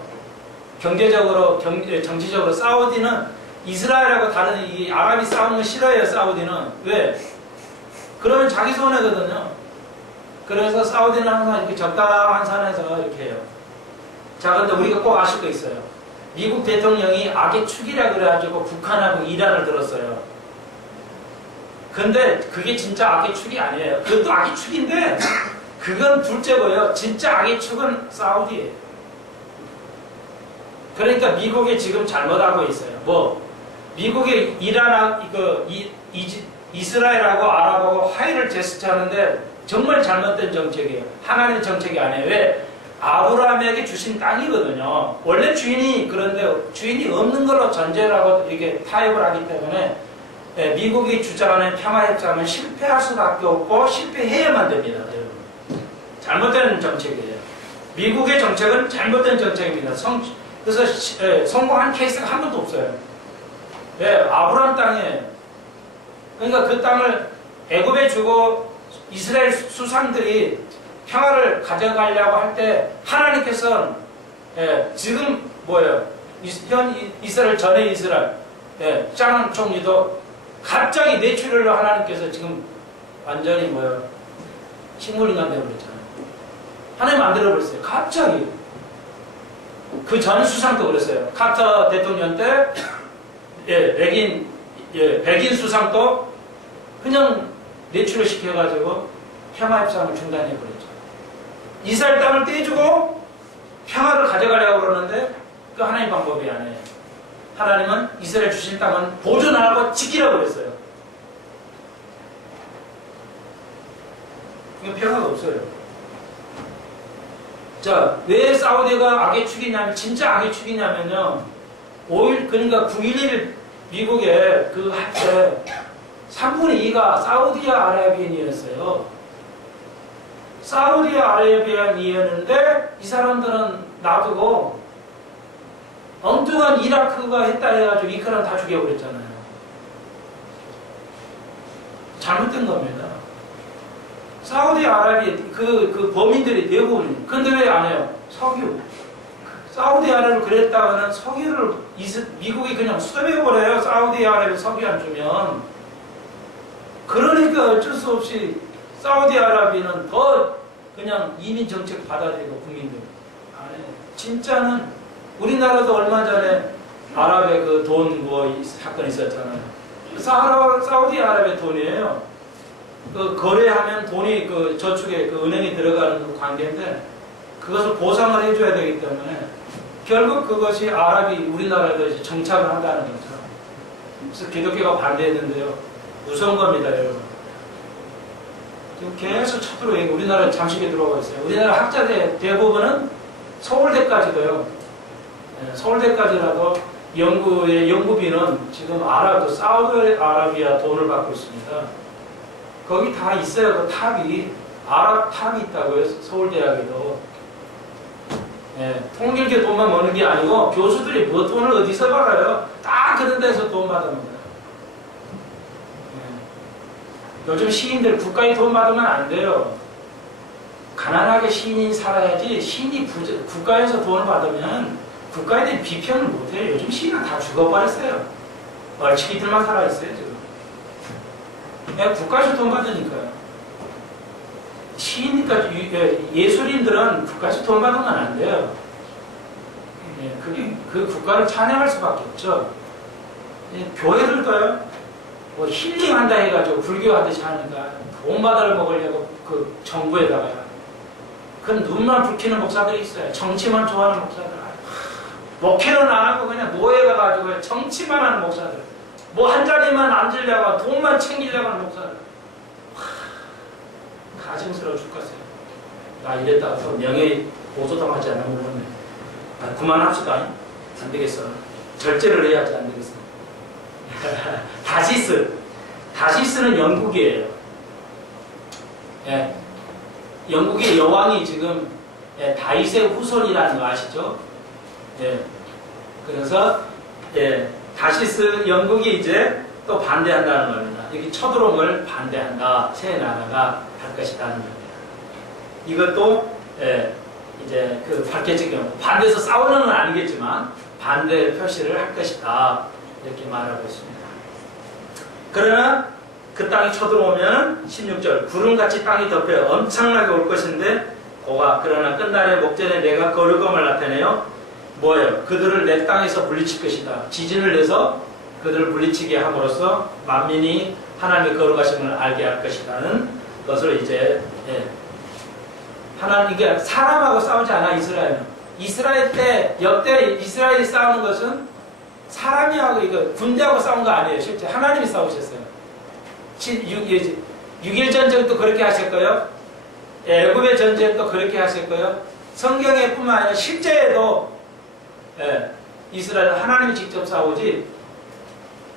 경제적으로, 정치적으로 사우디는 이스라엘하고 다른 이 아랍이 싸우는 거 싫어해요. 사우디는. 왜? 그러면 자기 손해거든요. 그래서 사우디는 항상 이렇게 적당한 선에서 이렇게 해요. 자, 근데 우리가 꼭 아실 거 있어요. 미국 대통령이 악의 축이라 그래가지고 북한하고 이란을 들었어요. 근데 그게 진짜 악의 축이 아니에요. 그것도 악의 축인데 그건 둘째고요. 진짜 악의 축은 사우디예요. 그러니까 미국이 지금 잘못하고 있어요. 뭐 미국이 이스라엘하고 아랍하고 화해를 제스처하는데 정말 잘못된 정책이에요. 하나님의 정책이 아니에요. 왜? 아브라함에게 주신 땅이거든요. 원래 주인이 그런데 주인이 없는 걸로 전제라고 이렇게 타협을 하기 때문에 미국이 주장하는 평화협정은 실패할 수밖에 없고 실패해야만 됩니다. 여러분. 잘못된 정책이에요. 미국의 정책은 잘못된 정책입니다. 그래서 성공한 케이스가 한 번도 없어요. 아브라함 땅에 그러니까 그 땅을 애굽에 주고 이스라엘 수상들이 평화를 가져가려고 할 때 하나님께서는 지금 뭐예요? 현 이스라엘 전에 이스라엘 짱 총리도 갑자기 뇌출혈로 하나님께서 지금 완전히 뭐예요? 식물인간 되어버렸잖아요. 하나님 안 들어버렸어요. 갑자기. 그 전 수상도 그랬어요. 카터 대통령 때 백인 수상도 그냥 내출을 시켜가지고 평화 협상을 중단해버렸죠. 이스라엘 땅을 떼주고 평화를 가져가려고 그러는데 그 하나님 방법이 아니에요. 하나님은 이스라엘 주신 땅은 보존하고 지키라고 그랬어요. 이건 평화가 없어요. 자, 왜 사우디가 악의 축이냐면, 진짜 악의 축이냐면요. 5일, 그러니까 9.11 미국의 그 합체 3분의 2가 사우디아라비안이었어요. 사우디아라비안이었는데 이 사람들은 놔두고 엉뚱한 이라크가 했다 해가지고 이 사람 다 죽여버렸잖아요. 잘못된 겁니다. 사우디아라비아 그 범인들이 대부분. 근데 왜 안 해요? 석유. 사우디아라비아를 그랬다가는 석유를 미국이 그냥 수입해버려요. 사우디아라비아 석유 안 주면. 그러니까 어쩔 수 없이 사우디아라비아는 더 그냥 이민 정책 받아들이고 국민들. 안 해요. 진짜는 우리나라도 얼마 전에 아랍의 그 돈 뭐 사건 있었잖아요. 사우디아라비아 돈이에요. 그 거래하면 돈이 그 저축에 그 은행에 들어가는 그 관계인데 그것을 보상을 해줘야 되기 때문에 결국 그것이 아랍이 우리나라에도 이제 정착을 한다는 거죠. 그래서 기독교가 반대했는데요. 무서운 겁니다, 여러분. 지금 계속 쳐들어오고 우리나라 잠식에 들어오고 있어요. 우리나라 학자들 대부분은 서울대까지도요. 서울대까지라도 연구비는 지금 사우디아라비아 돈을 받고 있습니다. 거기 다 있어요. 그 탑이. 아랍 탑이 있다고요. 서울대학에도. 통일교 돈만 버는 게 아니고 교수들이 뭐 돈을 어디서 벌어요? 딱 그런 데서 돈 받습니다. 요즘 시인들 국가에 돈 받으면 안 돼요. 가난하게 시인이 살아야지. 시인이 국가에서 돈을 받으면 국가에 대한 비평을 못해요. 요즘 시인은 다 죽어버렸어요. 얼치기들만 살아있어요 지금. 국가에서 돈 받으니까요. 시인이니까 예술인들은 국가에서 돈 받으면 안 돼요. 그 국가를 찬양할 수밖에 없죠. 교회들도요. 뭐 힐링한다 해가지고 불교하듯이 하니까 돈 받아 먹으려고 그 정부에다가 그 눈만 붉히는 목사들이 있어요. 정치만 좋아하는 목사들. 목회는 안 하고 그냥 노예 가가지고 정치만 하는 목사들. 뭐 한 자리만 앉으려고 돈만 챙기려고 하는 목사들. 가증스러워 죽겠어요. 나 이랬다가 또 명예 보소당하지 않는 모르네. 그만합시다. 안 되겠어. 절제를 해야지 안 되겠어. 다시스는 영국이에요. 영국의 여왕이 지금 다윗의 후손이라는 거 아시죠? 그래서 다시스 영국이 이제 또 반대한다는 겁니다. 여기 쳐들어옴을 반대한다. 새 나라가 할 것이라는 겁니다. 이것도 이제 그 밝혀지게 반대해서 싸우는 건 아니겠지만 반대 표시를 할 것이다. 이렇게 말하고 있습니다. 그러나 그 땅이 쳐들어오면 16절 구름같이 땅이 덮여 엄청나게 올 것인데 그러나 끝날의 목전에 내가 거룩함을 나타내요. 뭐예요? 그들을 내 땅에서 물리칠 것이다. 지진을 내서 그들을 물리치게 함으로써 만민이 하나님의 거룩하심을 알게 할 것이라는 것을 이제 하나님께 사람하고 싸우지 않아. 이스라엘 때 역대 이스라엘이 싸우는 것은 사람이 하고 이거 군대하고 싸운 거 아니에요. 실제 하나님이 싸우셨어요. 6.1 전쟁도 그렇게 하셨고요. 애굽의 전쟁도 그렇게 하셨고요. 성경에 뿐만 아니라 실제에도 이스라엘 하나님이 직접 싸우지.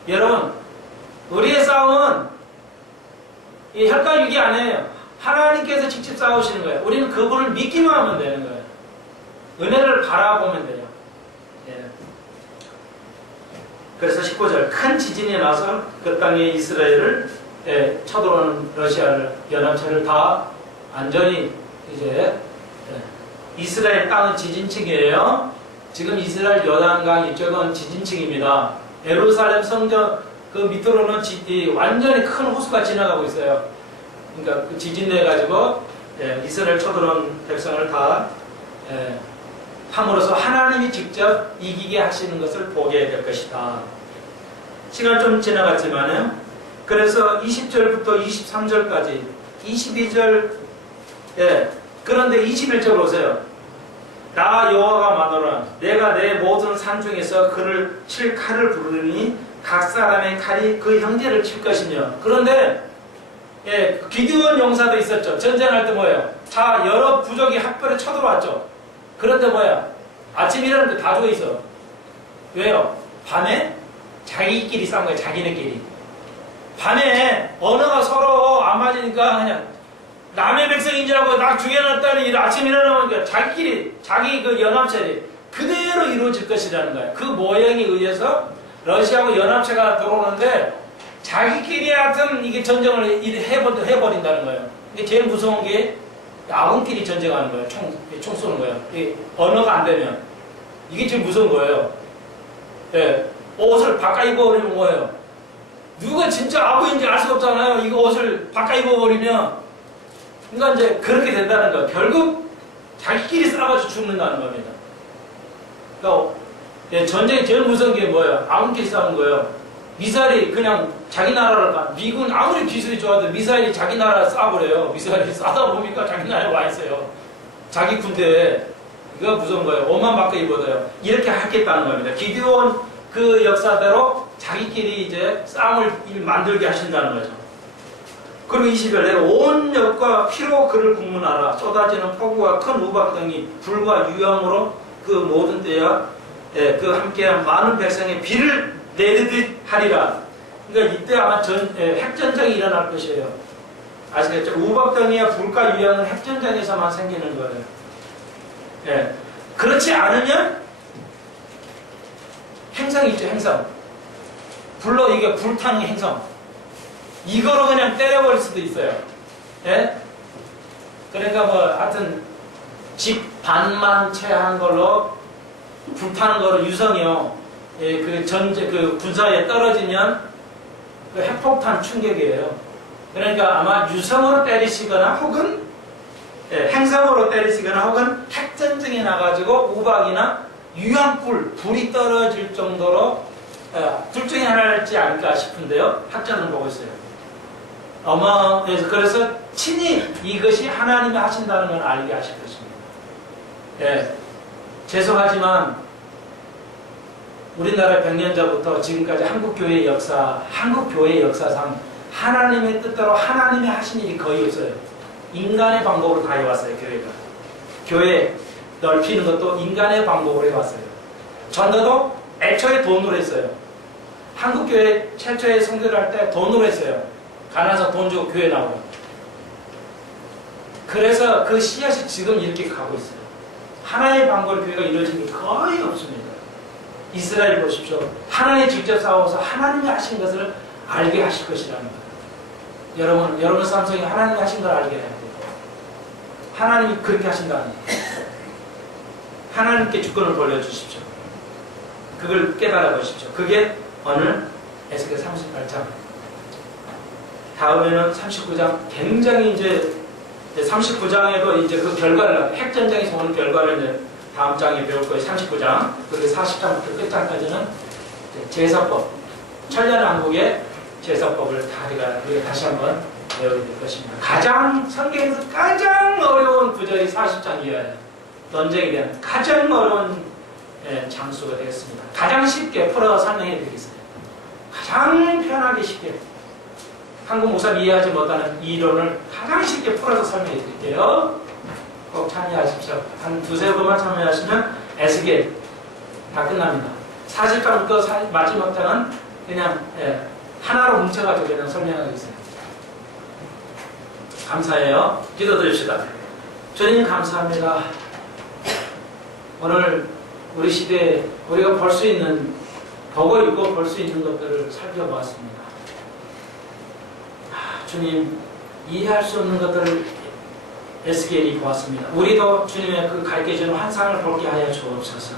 여러분, 우리의 싸움은 이 혈과 육이 아니에요. 하나님께서 직접 싸우시는 거예요. 우리는 그분을 믿기만 하면 되는 거예요. 은혜를 바라보면 돼요. 그래서 19절 큰 지진이 나서 그 땅에 이스라엘을 쳐들어오는 러시아를 연합체를 다 안전히 이제 이스라엘 땅은 지진층이에요. 지금 이스라엘 요단강 이쪽은 지진층입니다. 예루살렘 성전 그 밑으로는 완전히 큰 호수가 지나가고 있어요. 그러니까 그 지진 내 가지고 이스라엘 쳐들어온 백성을 다 함으로써 하나님이 직접 이기게 하시는 것을 보게 될 것이다. 시간 좀 지나갔지만은 그래서 20절부터 23절까지 22절 그런데 21절 오세요. 나 여호와가 마노라 내가 내 모든 산 중에서 그를 칠 칼을 부르니 각 사람의 칼이 그 형제를 칠 것이며 그런데 기드온 용사도 있었죠. 전쟁할 때 뭐예요? 다 여러 부족이 합별에 쳐들어왔죠. 그런데 뭐야? 아침 일어났는데 다 죽어있어. 왜요? 밤에 자기끼리 싸운 거예요. 자기네끼리. 밤에 언어가 서로 안 맞으니까 그냥 남의 백성인 줄 알고 나 죽여놨다니 아침 일어나니까 자기끼리 자기 그 연합체리 그대로 이루어질 것이라는 거예요. 그 모형에 의해서 러시아하고 연합체가 들어오는데 자기끼리 하여튼 이게 전쟁을 해버린다는 거예요. 이게 제일 무서운 게 아군끼리 전쟁하는 거예요. 총 쏘는 거예요. 언어가 안 되면 이게 제일 무서운 거예요. 옷을 바꿔 입어버리면 뭐예요? 누가 진짜 아군인지 알 수가 없잖아요. 이거 옷을 바꿔 입어버리면 그러니까 이제 그렇게 된다는 거예요. 결국 자기끼리 싸워가지고 죽는다는 겁니다. 그러니까 전쟁이 제일 무서운 게 뭐예요? 아군끼리 싸우는 거예요. 미사일이 그냥 자기 나라를 가. 미군 아무리 기술이 좋아도 미사일이 자기 나라 쏴버려요. 미사일이 쏴다 보니까 자기 나라에 와 있어요. 자기 군대에. 이거 무서운 거예요. 옷만 바꿔 입어도요. 이렇게 하겠다는 겁니다. 기드온 그 역사대로 자기끼리 이제 싸움을 만들게 하신다는 거죠. 그리고 20절 내가 온 역과 피로 그를 국문하라. 쏟아지는 폭우와 큰 우박등이 불과 유황으로 그 모든 때야 그 함께한 많은 백성의 비를 내리듯 하리라. 그러니까 이때 아마 핵전쟁이 일어날 것이에요. 아시겠죠? 우박등이와 불과 유황은 핵전쟁에서만 생기는 거예요. 그렇지 않으면 행성이 있죠. 행성. 불로 이게 불타는 행성. 이거로 그냥 때려버릴 수도 있어요. 그러니까 뭐 하여튼 집 반만 채한 걸로 불타는 거로 유성이요. 그 군사에 떨어지면 그 핵폭탄 충격이에요. 그러니까 아마 유성으로 때리시거나 혹은 행성으로 때리시거나 혹은 핵전쟁이 나가지고 우박이나 유황불이 떨어질 정도로 둘 중에 하나일지 않을까 싶은데요. 학자는 보고 있어요. 그래서 친히 이것이 하나님이 하신다는 걸 알게 하실 것입니다. 죄송하지만 우리나라 100년 전부터 지금까지 한국교회의 역사상 하나님의 뜻대로 하나님이 하신 일이 거의 없어요. 인간의 방법으로 다 해왔어요. 교회가. 교회 넓히는 것도 인간의 방법으로 해왔어요. 전도도 애초에 돈으로 했어요. 한국교회 최초의 성교를 할 때 돈으로 했어요. 가난해서 돈 주고 교회 나오고. 그래서 그 씨앗이 지금 이렇게 가고 있어요. 하나의 방법으로 교회가 이루어진 게 거의 없습니다. 이스라엘 보십시오. 하나님 직접 싸워서 하나님이 하신 것을 알게 하실 것이라는 거예요. 여러분 삶 속에 하나님이 하신 걸 알게 해야 돼요. 하나님이 그렇게 하신다는 거예요. 하나님께 주권을 돌려주십시오. 그걸 깨달아 보십시오. 그게 오늘 에스겔 38장. 다음에는 39장. 굉장히 이제 39장에도 이제 그 결과를, 핵전쟁에서 오는 결과를 이제 다음 장에 배울 거예요. 39장. 그리고 40장부터 끝장까지는 제사법. 천년왕국의 제사법을 우리가 다시 한번 배우게 될 것입니다. 성경에서 가장 어려운 구절이 40장 이하예요. 논쟁에 대한 가장 어려운 장수가 되겠습니다. 가장 쉽게 풀어 설명해 드리겠습니다. 가장 편하게 쉽게 한국 목사님 이해하지 못하는 이론을 가장 쉽게 풀어서 설명해 드릴게요. 꼭 참여하십시오. 한 두세 번만 참여하시면 에스겔 다 끝납니다. 40장부터 마지막 장은 그냥 하나로 뭉쳐가지고 그냥 설명하겠습니다. 감사해요. 기도드립시다. 주님 감사합니다. 오늘 우리 시대에 우리가 볼 수 있는, 보고 읽고 볼 수 있는 것들을 살펴보았습니다. 주님, 이해할 수 없는 것들을 에스겔이 보았습니다. 우리도 주님의 그 가르쳐주는 환상을 보게 하여 주옵소서.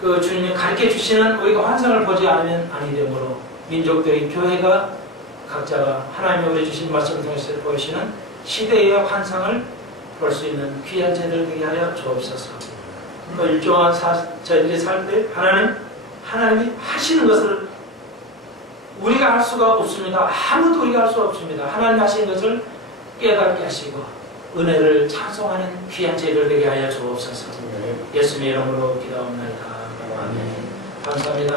그 주님이 가르쳐주시는 우리가 환상을 보지 않으면 아니 되므로 민족들이, 교회가 각자가 하나님이 우리 주신 말씀을 통해서 보이시는 시대의 환상을 볼 수 있는 귀한 자들 되게 하여 주옵소서. 또 일정한 저희들이 살 때 하나님이 하시는 것을 우리가 할 수가 없습니다. 아무도 우리가 할 수 없습니다. 하나님 하신 것을 깨닫게 하시고 은혜를 찬송하는 귀한 제를 되게 하여 주옵소서. 예수님의 이름으로 기도합니다. 아멘. 감사합니다.